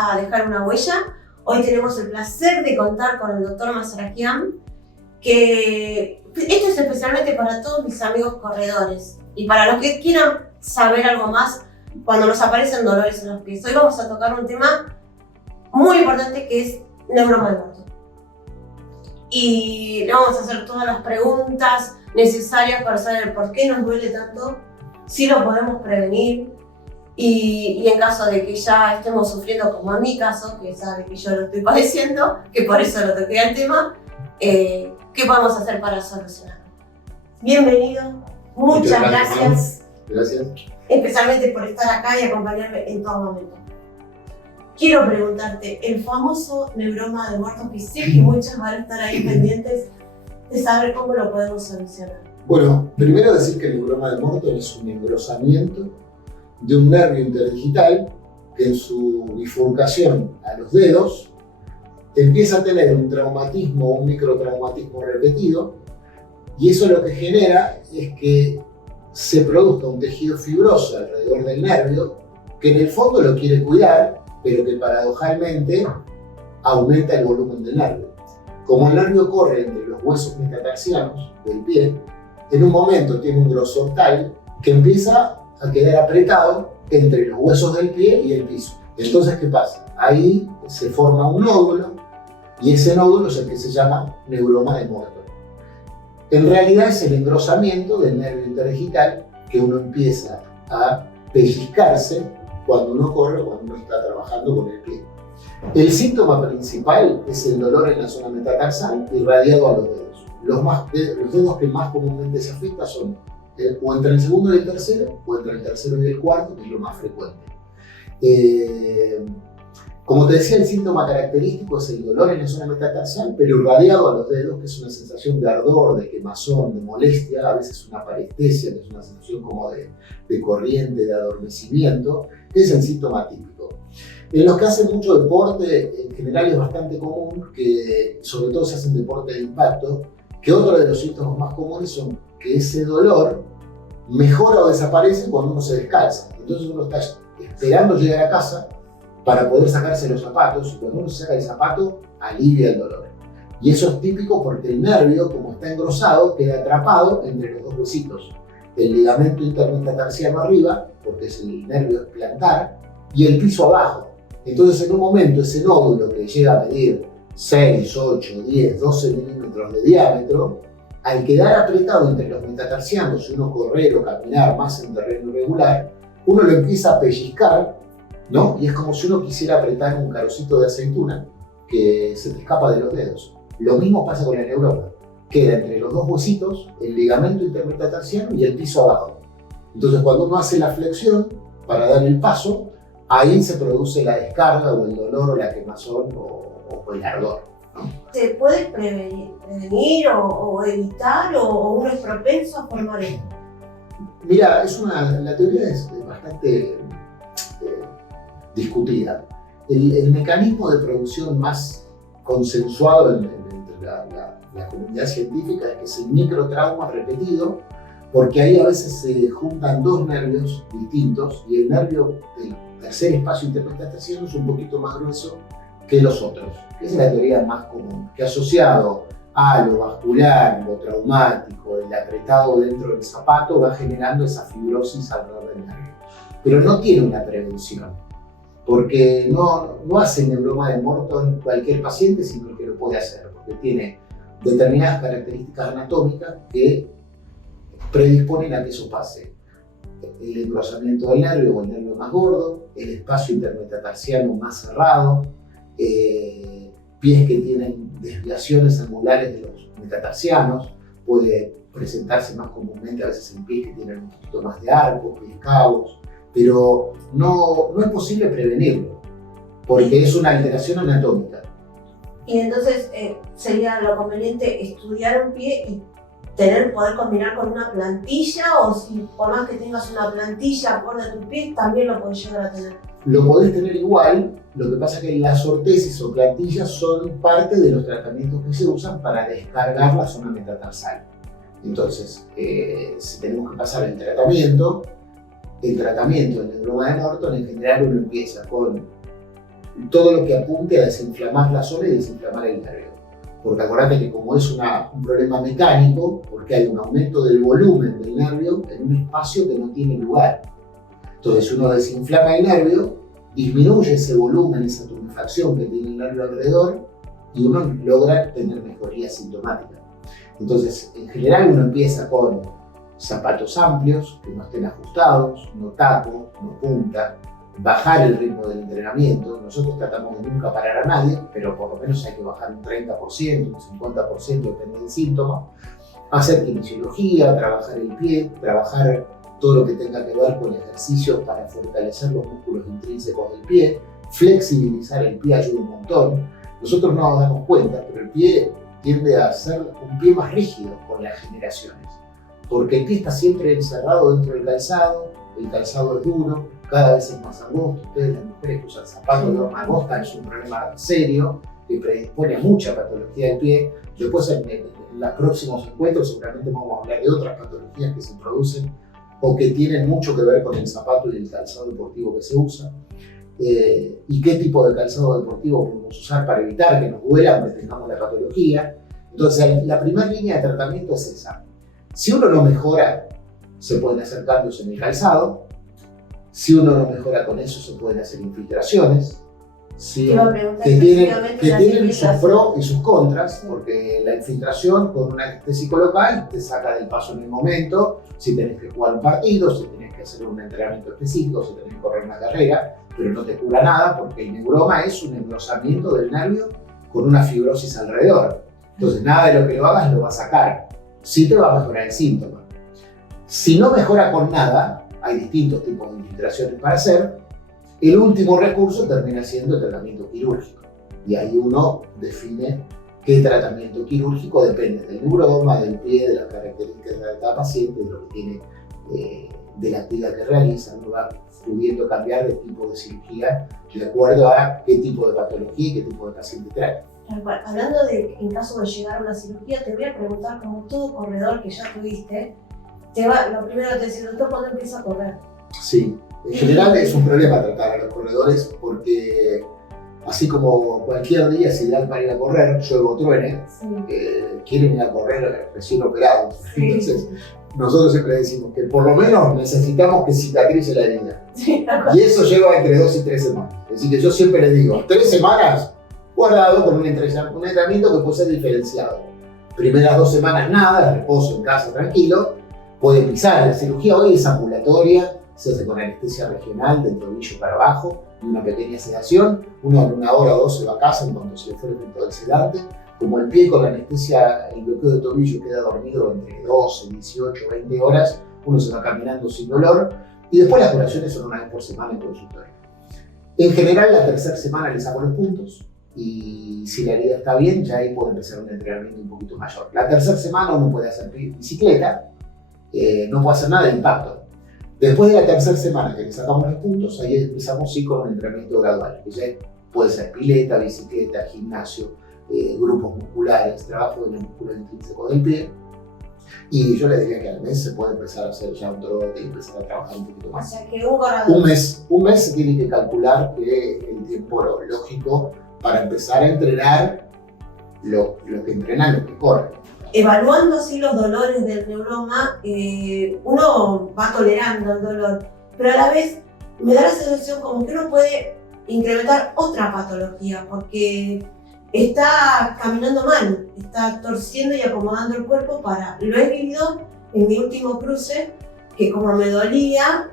a dejar una huella. Hoy tenemos el placer de contar con el doctor Mazarakian, que esto es especialmente para todos mis amigos corredores y para los que quieran saber algo más cuando nos aparecen dolores en los pies. Hoy vamos a tocar un tema muy importante que es neuroma del muerto. Y le vamos a hacer todas las preguntas necesarias para saber por qué nos duele tanto, si lo podemos prevenir y en caso de que ya estemos sufriendo, como en mi caso, que sabe que yo lo estoy padeciendo, que por eso lo toqué al tema, ¿qué podemos hacer para solucionarlo? Bienvenido, muchas gracias. Gracias. Especialmente por estar acá y acompañarme en todo momento. Quiero preguntarte, el famoso neuroma del muerto, que sé que muchos van a estar ahí pendientes de saber cómo lo podemos solucionar. Bueno, primero decir que el neuroma del muerto es un engrosamiento de un nervio interdigital que en su bifurcación a los dedos empieza a tener un traumatismo o un microtraumatismo repetido, y eso lo que genera es que se produzca un tejido fibroso alrededor del nervio que en el fondo lo quiere cuidar, pero que paradojalmente aumenta el volumen del nervio. Como el nervio corre entre los huesos metatarsianos del pie, en un momento tiene un grosor tal que empieza a quedar apretado entre los huesos del pie y el piso. Entonces, ¿qué pasa? Ahí se forma un nódulo y ese nódulo es el que se llama neuroma del muerto. En realidad es el engrosamiento del nervio interdigital que uno empieza a pellizcarse cuando uno corre o cuando uno está trabajando con el pie. El síntoma principal es el dolor en la zona metatarsal irradiado a los dedos. Los dedos que más comúnmente se afectan son o entre el segundo y el tercero, o entre el tercero y el cuarto, que es lo más frecuente. Como te decía, el síntoma característico es el dolor en la zona metatarsal, pero irradiado a los dedos, que es una sensación de ardor, de quemazón, de molestia, a veces una parestesia, que es una sensación como de corriente, de adormecimiento, que es el síntoma típico. En los que hacen mucho deporte, en general es bastante común que, sobre todo si hacen deporte de impacto, que otro de los síntomas más comunes son que ese dolor mejora o desaparece cuando uno se descalza. Entonces uno está esperando llegar a casa para poder sacarse los zapatos, y cuando uno se saca el zapato, alivia el dolor. Y eso es típico porque el nervio, como está engrosado, queda atrapado entre los dos huesitos. El ligamento intermetatarsiano arriba, porque es el nervio plantar, y el piso abajo. Entonces en un momento ese nódulo que llega a medir 6, 8, 10, 12 milímetros de diámetro, al quedar apretado entre los metatarsianos, si uno correr o caminar más en terreno irregular, uno lo empieza a pellizcar, ¿no? Y es como si uno quisiera apretar un carocito de aceituna que se te escapa de los dedos. Lo mismo pasa con el neuroma. Queda entre los dos huesitos el ligamento intermetatarsiano y el piso abajo. Entonces cuando uno hace la flexión para dar el paso, ahí se produce la descarga o el dolor o la quemazón o el ardor, ¿no? ¿Se puede prevenir o evitar o uno es propenso a formar esto? Mira, la teoría es bastante discutida. El mecanismo de producción más consensuado entre la comunidad científica es que es el microtrauma repetido, porque ahí a veces se juntan dos nervios distintos y el nervio del tercer espacio intermetatarsiano es un poquito más grueso que los otros. Esa es la teoría más común, que asociado a lo vascular, lo traumático, el apretado dentro del zapato va generando esa fibrosis alrededor del nervio. Pero no tiene una prevención, porque no hace neuroma del muerto en cualquier paciente, sino que lo puede hacer, porque tiene determinadas características anatómicas que predisponen a que eso pase. El engrosamiento del nervio o el nervio más gordo, el espacio intermetatarsiano más cerrado, pies que tienen desviaciones angulares de los metatarsianos, puede presentarse más comúnmente a veces en pies que tienen un poquito más de arco, pies cabos, pero no es posible prevenirlo, porque es una alteración anatómica. Y entonces sería lo conveniente estudiar un pie y poder combinar con una plantilla, o si por más que tengas una plantilla acorde a tu pie, también lo podés llegar a tener. Lo podés tener igual, lo que pasa es que las ortesis o plantillas son parte de los tratamientos que se usan para descargar la zona metatarsal. Entonces, si tenemos que pasar el tratamiento del neuroma de Norton, en general uno empieza con todo lo que apunte a desinflamar la zona y desinflamar el nervio. Porque acordate que como es un problema mecánico, porque hay un aumento del volumen del nervio en un espacio que no tiene lugar. Entonces, si uno desinflama el nervio, disminuye ese volumen, esa tumefacción que tiene el nervio alrededor, y uno logra tener mejoría sintomática. Entonces, en general uno empieza con zapatos amplios, que no estén ajustados, no taco, no punta, bajar el ritmo del entrenamiento. Nosotros tratamos de nunca parar a nadie, pero por lo menos hay que bajar un 30%, un 50%, depende del síntoma. Hacer kinesiología, trabajar el pie, trabajar todo lo que tenga que ver con ejercicios para fortalecer los músculos intrínsecos del pie, flexibilizar el pie ayuda un montón. Nosotros no nos damos cuenta, pero el pie tiende a ser un pie más rígido con las generaciones, porque el pie está siempre encerrado dentro del calzado, el calzado es duro, cada vez es más angosto. Ustedes, las mujeres que usan zapatos de horma angosta, es un problema serio que predispone a mucha patología del pie. Después en los próximos encuentros seguramente vamos a hablar de otras patologías que se producen o que tienen mucho que ver con el zapato y el calzado deportivo que se usa. Y qué tipo de calzado deportivo podemos usar para evitar que nos duela donde tengamos la patología. Entonces, la primera línea de tratamiento es esa. Si uno no mejora, se pueden hacer cambios en el calzado. Si uno no mejora con eso, se pueden hacer infiltraciones. ¿Sí? Que tienen sus pros y sus contras, porque la infiltración con un anestésico local te saca del paso en el momento, si tenés que jugar un partido, si tenés que hacer un entrenamiento específico, si tenés que correr una carrera, pero no te cura nada porque el neuroma es un engrosamiento del nervio con una fibrosis alrededor. Entonces nada de lo que lo hagas lo va a sacar. Sí te va a mejorar el síntoma. Si no mejora con nada, hay distintos tipos de infiltraciones para hacer. El último recurso termina siendo el tratamiento quirúrgico. Y ahí uno define qué tratamiento quirúrgico depende del neuroma, del pie, de las características de cada paciente, de lo que tiene, de la actividad que realiza. Uno va pudiendo cambiar de tipo de cirugía de acuerdo a qué tipo de patología y qué tipo de paciente trae. Hablando de en caso de llegar a una cirugía, te voy a preguntar, como todo corredor que ya tuviste, lo primero que te dice el doctor, ¿cuándo empieza a correr? Sí, en general es un problema tratar a los corredores porque así como cualquier día es ideal para ir a correr, llueve o truene, sí. Quieren ir a correr recién operados. Sí. Entonces, nosotros siempre decimos que por lo menos necesitamos que cicatrice la herida. Sí, y eso lleva entre 2 y 3 semanas. Es decir, que yo siempre les digo, 3 semanas guardado con un entrenamiento que puede ser diferenciado. Primeras 2 semanas nada, reposo en casa tranquilo, puede pisar. La cirugía hoy es ambulatoria, se hace con anestesia regional del tobillo para abajo y una pequeña sedación. Uno en 1 hora o 2 se va a casa en cuanto se le fue el efecto del sedante. Como el pie con la anestesia, el bloqueo de tobillo queda dormido entre 12, 18, 20 horas, uno se va caminando sin dolor y después las curaciones son 1 vez por semana en consultorio. En general, la tercera semana le saco los puntos y si la herida está bien, ya ahí puede empezar un entrenamiento un poquito mayor. La tercera semana uno puede hacer bicicleta, no puede hacer nada de impacto. Después de la tercera semana que le sacamos los puntos, ahí empezamos sí con un entrenamiento gradual, que ya puede ser pileta, bicicleta, gimnasio, grupos musculares, trabajo de los músculos intrínsecos del pie. Y yo le diría que al mes se puede empezar a hacer ya un trote y empezar a trabajar un poquito más. O sea que un mes se tiene que calcular que el tiempo lógico para empezar a entrenar lo que entrenan, lo que corren. Evaluando así los dolores del neuroma, uno va tolerando el dolor, pero a la vez me da la sensación como que uno puede incrementar otra patología porque está caminando mal, está torciendo y acomodando el cuerpo lo he vivido en mi último cruce, que como me dolía,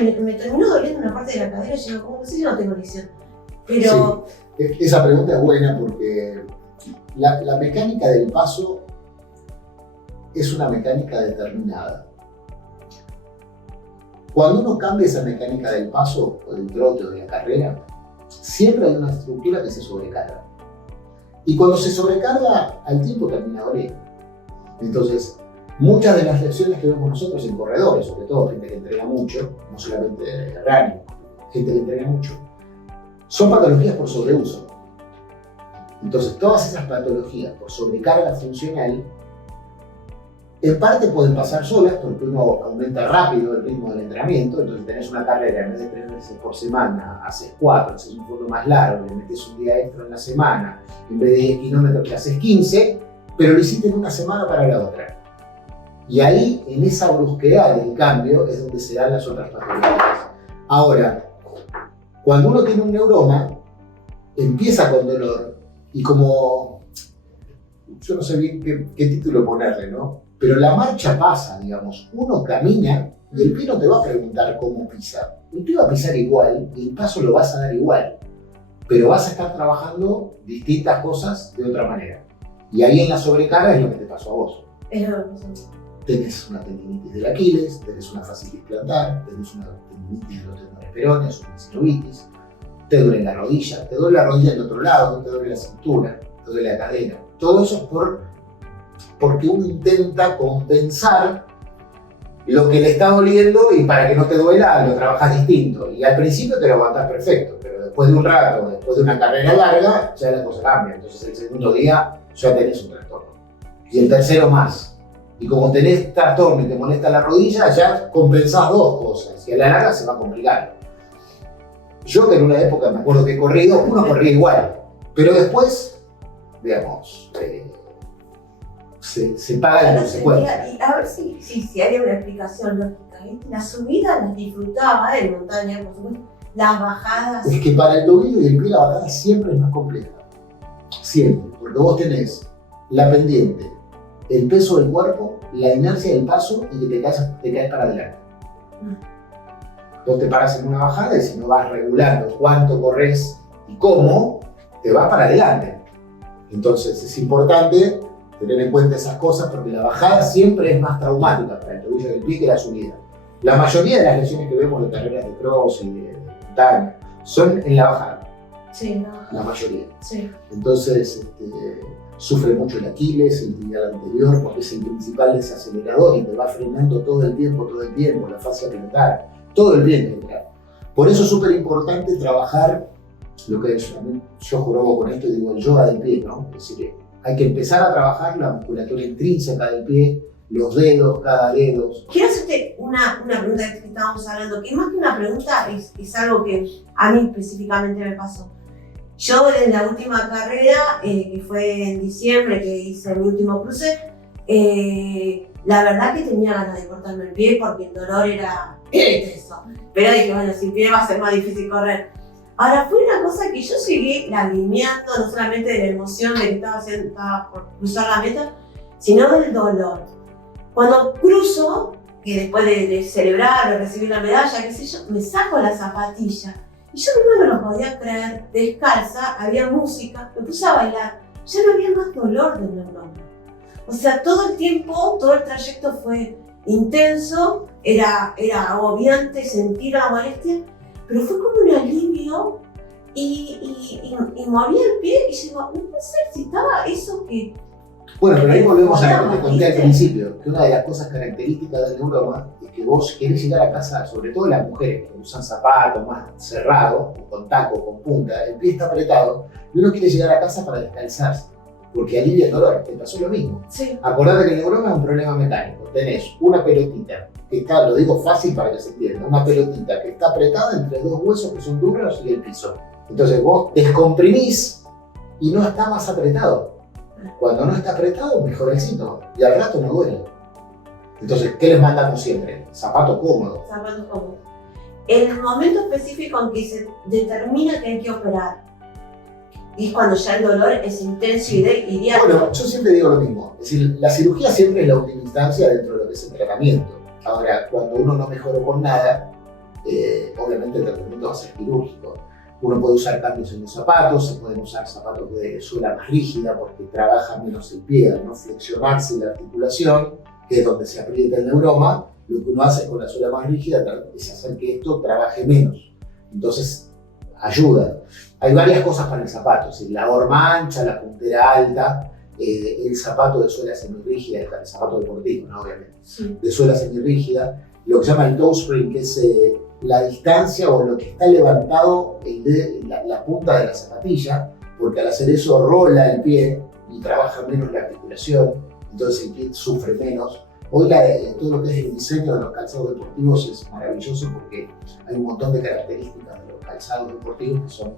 me terminó doliendo una parte de la cadera y yo como que sí, yo no tengo lesión. Pero... Sí, esa pregunta es buena porque la mecánica del paso es una mecánica determinada. Cuando uno cambia esa mecánica del paso o del trote o de la carrera, siempre hay una estructura que se sobrecarga. Y cuando se sobrecarga, al tiempo termina doliendo. Entonces, muchas de las lesiones que vemos nosotros en corredores, sobre todo gente que entrena mucho, no solamente de running, gente que entrena mucho, son patologías por sobreuso. Entonces, todas esas patologías por sobrecarga funcional En parte pueden pasar solas porque uno aumenta rápido el ritmo del entrenamiento, entonces tenés una carrera, en vez de 3 veces por semana, haces 4, haces un fondo más largo, le metes un día extra en la semana, en vez de 10 kilómetros te haces 15, pero lo hiciste en una semana para la otra. Y ahí, en esa brusquedad del cambio, es donde se dan las otras patologías. Ahora, cuando uno tiene un neuroma, empieza con dolor y como, yo no sé bien qué título ponerle, ¿no? Pero la marcha pasa, digamos, uno camina y el pie no te va a preguntar cómo pisa. El pie va a pisar igual y el paso lo vas a dar igual, pero vas a estar trabajando distintas cosas de otra manera. Y ahí en la sobrecarga es lo que te pasó a vos. Es lo que pasó. Tenés una tendinitis del Aquiles, tenés una fascitis plantar, tenés una tendinitis de los tendones peroneos, una sinovitis, te duele la rodilla del otro lado, te duele la cintura, te duele la cadera. Todo eso es porque uno intenta compensar lo que le está doliendo y para que no te duela lo trabajas distinto. Y al principio te lo aguantás perfecto, pero después de un rato, después de una carrera larga, ya la cosa cambia. Entonces el segundo día ya tenés un trastorno. Y el tercero más. Y como tenés trastorno y te molesta la rodilla, ya compensás dos cosas y a la larga se va a complicar. Yo que en una época me acuerdo que he corrido, uno corría igual, pero después, digamos, se paga la consecuencia. Y a ver si hay una explicación lógica. Las subidas las disfrutaba en montaña, por supuesto. Las bajadas. Es que para el tobillo y el pie la bajada siempre es más compleja. Siempre, porque vos tenés la pendiente, el peso del cuerpo, la inercia del paso y que te caes para adelante. Vos te paras en una bajada y si no vas regulando cuánto corres y cómo, te vas para adelante. Entonces es importante tener en cuenta esas cosas porque la bajada siempre es más traumática para el tobillo del pie que la subida. La mayoría de las lesiones que vemos de carreras de cross y de montaña son en la bajada. Sí, la mayoría. Sí. Entonces, sufre mucho el Aquiles, el tibial anterior, porque es el principal desacelerador y te va frenando todo el tiempo, la fascia plantar, todo el tiempo. Por eso es súper importante trabajar lo que yo jorobo con esto y digo el yoga del pie, ¿no? Es decir, hay que empezar a trabajar la musculatura intrínseca del pie, los dedos, cada dedo. Quiero hacerte una pregunta que estábamos hablando, que más que una pregunta es algo que a mí específicamente me pasó. Yo en la última carrera, que fue en diciembre, que hice mi último cruce, la verdad que tenía ganas de cortarme el pie porque el dolor era intenso. Pero dije, bueno, sin pie va a ser más difícil correr. Ahora, fue una cosa que yo llegué lagrimeando, no solamente de la emoción de que estaba por cruzar la meta, sino del dolor. Cuando cruzo, que después de celebrar o recibir la medalla, qué sé yo, me saco la zapatilla. Y yo no me lo podía creer, descalza, había música, me puse a bailar. Ya no había más dolor de neuroma. O sea, todo el tiempo, todo el trayecto fue intenso, era agobiante sentir la molestia, pero fue como un alivio y movía el pie y yo digo, no sé si estaba eso que... Bueno, pero ahí volvemos a lo que te conté al principio, que una de las cosas características del neuroma es que vos querés llegar a casa, sobre todo las mujeres que usan zapatos más cerrados, con taco, con punta, el pie está apretado, y uno quiere llegar a casa para descalzarse, porque alivia el dolor, te pasó lo mismo. Sí. Acordate que el neuroma es un problema mecánico, tenés una pelotita, que está, lo digo fácil para que se entienda, una pelotita que está apretada entre dos huesos que son duros y el piso. Entonces vos descomprimís y no está más apretado. Cuando no está apretado, mejora el síntoma y al rato no duele. Entonces, ¿qué les mandamos siempre? Zapato cómodo. Zapatos cómodos. El momento específico en que se determina que hay que operar, y es cuando ya el dolor es intenso y diario. Bueno, yo siempre digo lo mismo. Es decir, la cirugía siempre es la última instancia dentro de lo que es el tratamiento. Ahora, cuando uno no mejoró con nada, obviamente el tratamiento va a ser quirúrgico. Uno puede usar cambios en los zapatos, se pueden usar zapatos de suela más rígida porque trabaja menos el pie, al no flexionarse la articulación, que es donde se aprieta el neuroma. Lo que uno hace con la suela más rígida es hacer que esto trabaje menos. Entonces, ayuda. Hay varias cosas para el zapato, es decir, la horma ancha, la puntera alta, el zapato de suela semirrígida, el zapato deportivo, ¿no? Obviamente, sí. De suela semirrígida, lo que se llama el toe spring, que es la distancia o lo que está levantado la punta de la zapatilla, porque al hacer eso rola el pie y trabaja menos la articulación, entonces el pie sufre menos. Hoy todo lo que es el diseño de los calzados deportivos es maravilloso porque hay un montón de características de los calzados deportivos que son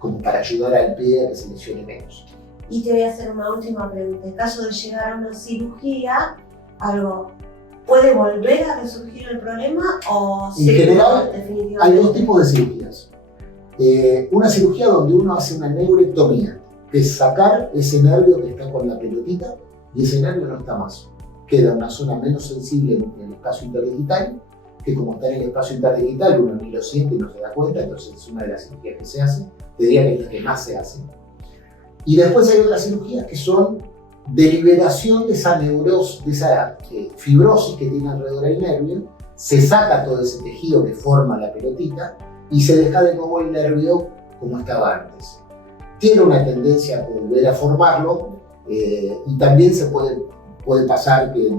como para ayudar al pie a que se lesione menos. Y te voy a hacer una última pregunta. En caso de llegar a una cirugía, ¿puede volver a resurgir el problema o en general definitivamente? Hay dos tipos de cirugías. Una cirugía donde uno hace una neurectomía, que es sacar ese nervio que está con la pelotita y ese nervio no está más. Queda una zona menos sensible en el espacio interdigital, que como está en el espacio interdigital uno ni lo siente y no se da cuenta, entonces es una de las cirugías que se hace, te diría que es la que más se hace. Y después hay otras cirugías que son de liberación de esa neurosis, de esa fibrosis que tiene alrededor del nervio, se saca todo ese tejido que forma la pelotita y se deja de nuevo el nervio como estaba antes. Tiene una tendencia a volver a formarlo y también se puede pasar que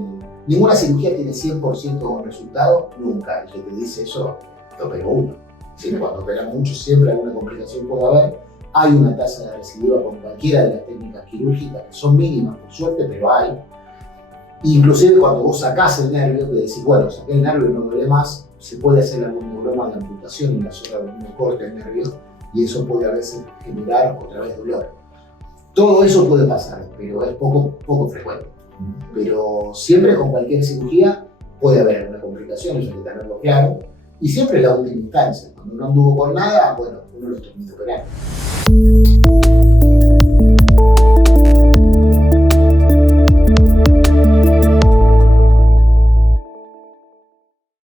ninguna cirugía tiene 100% de resultado, nunca. El que te dice eso, lo pegó uno. Cuando operan mucho siempre alguna complicación puede haber. Hay una tasa de recidiva con cualquiera de las técnicas quirúrgicas que son mínimas por suerte, pero hay. Inclusive cuando vos sacás el nervio, que decís, bueno, saqué el nervio y no duele más, se puede hacer algún neuroma de amputación en la zona donde uno corta el nervio y eso puede a veces generar otra vez dolor. Todo eso puede pasar, pero es poco frecuente. Pero siempre con cualquier cirugía puede haber alguna complicación, eso hay que tenerlo claro. Y siempre es la última instancia. Cuando uno anduvo con nada, bueno, uno lo termina operando.